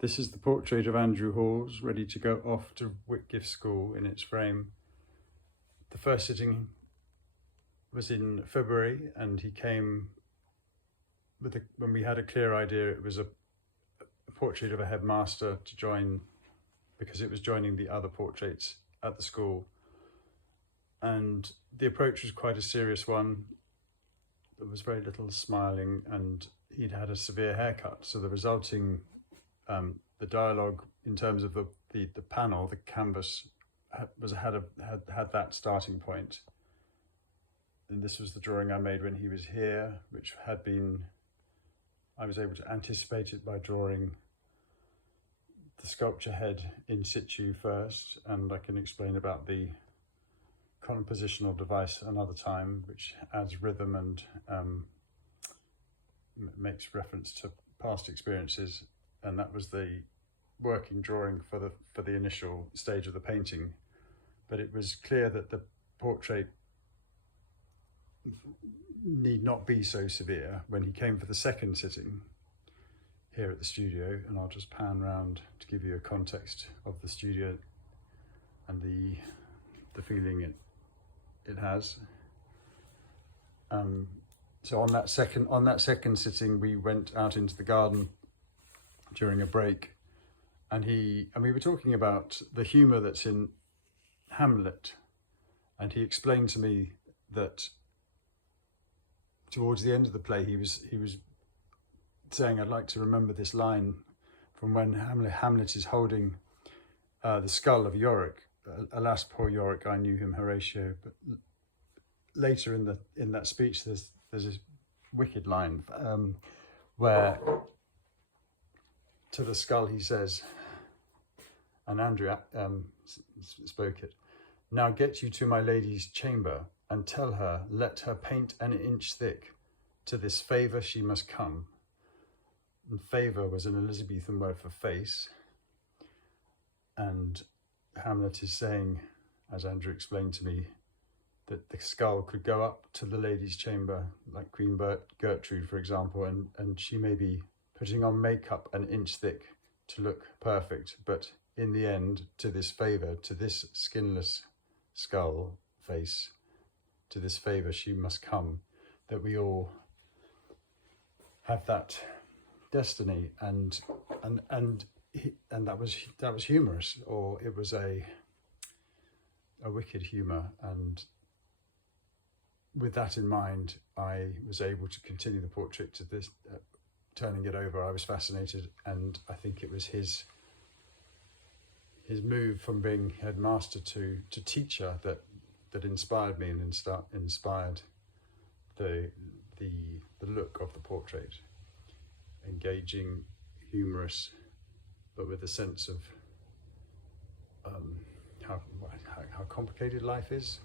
This is the portrait of Andrew Hawes, ready to go off to Whitgift School in its frame. The first sitting was in February, and he came with when we had a clear idea it was a portrait of a headmaster to join, because it was joining the other portraits at the school. And the approach was quite a serious one. There was very little smiling, and he'd had a severe haircut. So the resulting, the dialogue in terms of the panel, the canvas, had that starting point. And this was the drawing I made when he was here, which had been, I was able to anticipate it by drawing the sculpture head in situ first, and I can explain about the compositional device another time, which adds rhythm and makes reference to past experiences. And that was the working drawing for the initial stage of the painting. But it was clear that the portrait need not be so severe when he came for the second sitting here at the studio. And I'll just pan round to give you a context of the studio and the feeling it has. So on that second sitting, we went out into the garden during a break, and we were talking about the humour that's in Hamlet, and he explained to me that towards the end of the play he was saying, I'd like to remember this line from when Hamlet is holding the skull of Yorick. Alas, poor Yorick, I knew him, Horatio. But later in that speech, there's this wicked line where to the skull he says, and Andrew spoke it, now get you to my lady's chamber, and tell her, let her paint an inch thick, to this favour she must come. And favour was an Elizabethan word for face, and Hamlet is saying, as Andrew explained to me, that the skull could go up to the lady's chamber, like Queen Gertrude, for example, and she may be putting on makeup an inch thick to look perfect, but in the end, to this favour, to this skinless skull face, to this favour she must come, that we all have that destiny, and that was humorous, or it was a wicked humour. And with that in mind, I was able to continue the portrait to this, turning it over. I was fascinated, and I think it was his move from being headmaster to teacher that inspired me and inspired the look of the portrait. Engaging, humorous, but with a sense of how complicated life is.